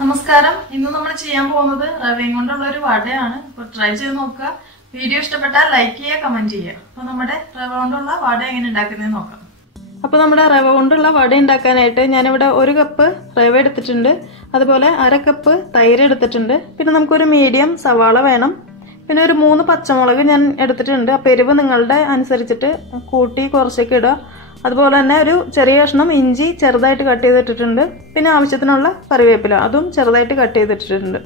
നമസ്കാരം. ഇന്ന് നമ്മൾ ചെയ്യാൻ പോകുന്നത് റവയും കൊണ്ടുള്ള ഒരു വടയാണ്. അപ്പോൾ ട്രൈ ചെയ്ത് നോക്കുക. വീഡിയോ ഇഷ്ടപ്പെട്ടാൽ ലൈക്ക് ചെയ്യുക, കമന്റ് ചെയ്യുക. അപ്പോൾ നമ്മുടെ റവ കൊണ്ടുള്ള വട എങ്ങനെ ഉണ്ടാക്കുന്നതെന്ന് നോക്കാം. അപ്പോൾ നമ്മുടെ റവ കൊണ്ടുള്ള വട ഉണ്ടാക്കാനായിട്ട് ഞാനിവിടെ 1 കപ്പ് റവ എടുത്തിട്ടുണ്ട്. അതുപോലെ 1/2 കപ്പ് തൈര് എടുത്തിട്ടുണ്ട്. പിന്നെ നമുക്കൊരു മീഡിയം സവാള വേണം. പിന്നെ ഒരു 3 പച്ചമുളക് ഞാൻ എടുത്തിട്ടുണ്ട്. അപ്പോൾ എരിവ് നിങ്ങളുടെ അനുസരിച്ചിട്ട് കൂട്ടി കുറച്ചൊക്കെ ഇടുക. അതുപോലെ തന്നെ ഒരു ചെറിയ കഷ്ണം ഇഞ്ചി ചെറുതായിട്ട് കട്ട് ചെയ്തിട്ടിട്ടുണ്ട്. പിന്നെ ആവശ്യത്തിനുള്ള കറിവേപ്പില അതും ചെറുതായിട്ട് കട്ട് ചെയ്തിട്ടിട്ടുണ്ട്.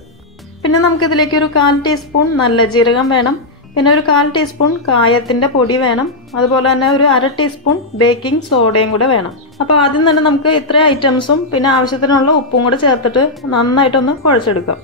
പിന്നെ നമുക്കിതിലേക്ക് ഒരു 1/4 ടീസ്പൂൺ നല്ല ജീരകം വേണം. പിന്നെ ഒരു 1/4 ടീസ്പൂൺ കായത്തിന്റെ പൊടി വേണം. അതുപോലെ തന്നെ ഒരു 1/2 ടീസ്പൂൺ ബേക്കിംഗ് സോഡയും കൂടെ വേണം. അപ്പോൾ ആദ്യം തന്നെ നമുക്ക് ഇത്രയും ഐറ്റംസും പിന്നെ ആവശ്യത്തിനുള്ള ഉപ്പും കൂടെ ചേർത്തിട്ട് നന്നായിട്ടൊന്ന് കുഴച്ചെടുക്കാം.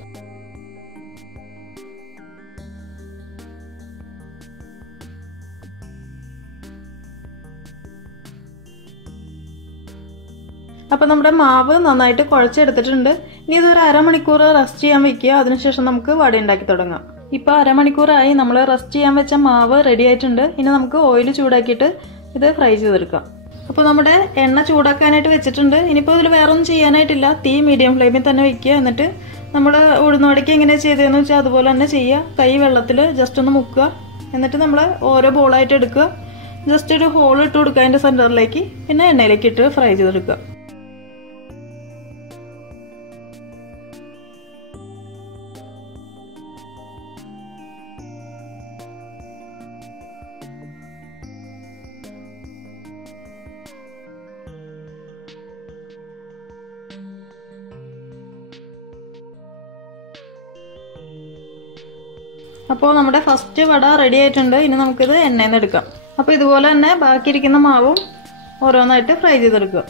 അപ്പോൾ നമ്മുടെ മാവ് നന്നായിട്ട് കുഴച്ചെടുത്തിട്ടുണ്ട്. ഇനി ഇതൊരു അരമണിക്കൂർ റെസ്റ്റ് ചെയ്യാൻ വെക്കുക. അതിനുശേഷം നമുക്ക് വട ഉണ്ടാക്കി തുടങ്ങാം. ഇപ്പോൾ അരമണിക്കൂറായി നമ്മൾ റെസ്റ്റ് ചെയ്യാൻ വെച്ച മാവ് റെഡി ആയിട്ടുണ്ട്. ഇനി നമുക്ക് ഓയിൽ ചൂടാക്കിയിട്ട് ഇത് ഫ്രൈ ചെയ്തെടുക്കാം. അപ്പോൾ നമ്മുടെ എണ്ണ ചൂടാക്കാനായിട്ട് വെച്ചിട്ടുണ്ട്. ഇനിയിപ്പോൾ ഇതിൽ വേറെ ഒന്നും ചെയ്യാനായിട്ടില്ല. തീ മീഡിയം ഫ്ലെയിമിൽ തന്നെ വെക്കുക. എന്നിട്ട് നമ്മൾ ഉഴുന്നുവടയ്ക്ക് എങ്ങനെയാണ് ചെയ്തതെന്ന് വെച്ചാൽ അതുപോലെ തന്നെ ചെയ്യുക. കൈ വെള്ളത്തിൽ ജസ്റ്റ് ഒന്ന് മുക്കുക. എന്നിട്ട് നമ്മൾ ഓരോ ബോളായിട്ട് എടുക്കുക. ജസ്റ്റ് ഒരു ഹോൾ ഇട്ട് കൊടുക്കുക അതിൻ്റെ സെൻറ്ററിലേക്ക്. പിന്നെ എണ്ണയിലേക്ക് ഇട്ട് ഫ്രൈ ചെയ്തെടുക്കുക. അപ്പോൾ നമ്മുടെ ഫസ്റ്റ് വട റെഡി ആയിട്ടുണ്ട്. ഇനി നമുക്കിത് എണ്ണയിൽ നിന്ന് എടുക്കാം. അപ്പോൾ ഇതുപോലെ തന്നെ ബാക്കിയിരിക്കുന്ന മാവും ഓരോന്നായിട്ട് ഫ്രൈ ചെയ്തെടുക്കുക.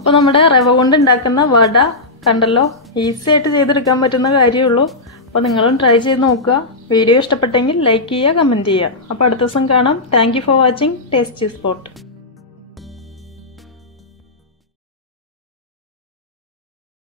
അപ്പോൾ നമ്മുടെ റവ കൊണ്ട് ഉണ്ടാക്കുന്ന വട കണ്ടല്ലോ, ഈസി ആയിട്ട് ചെയ്തെടുക്കാൻ പറ്റുന്ന കാര്യമുള്ളൂ. അപ്പോൾ നിങ്ങളും ട്രൈ ചെയ്ത് നോക്കുക. വീഡിയോ ഇഷ്ടപ്പെട്ടെങ്കിൽ ലൈക്ക് ചെയ്യുക, കമന്റ് ചെയ്യുക. അപ്പോൾ അടുത്ത ദിവസം കാണാം. Thank you for watching tasty spot.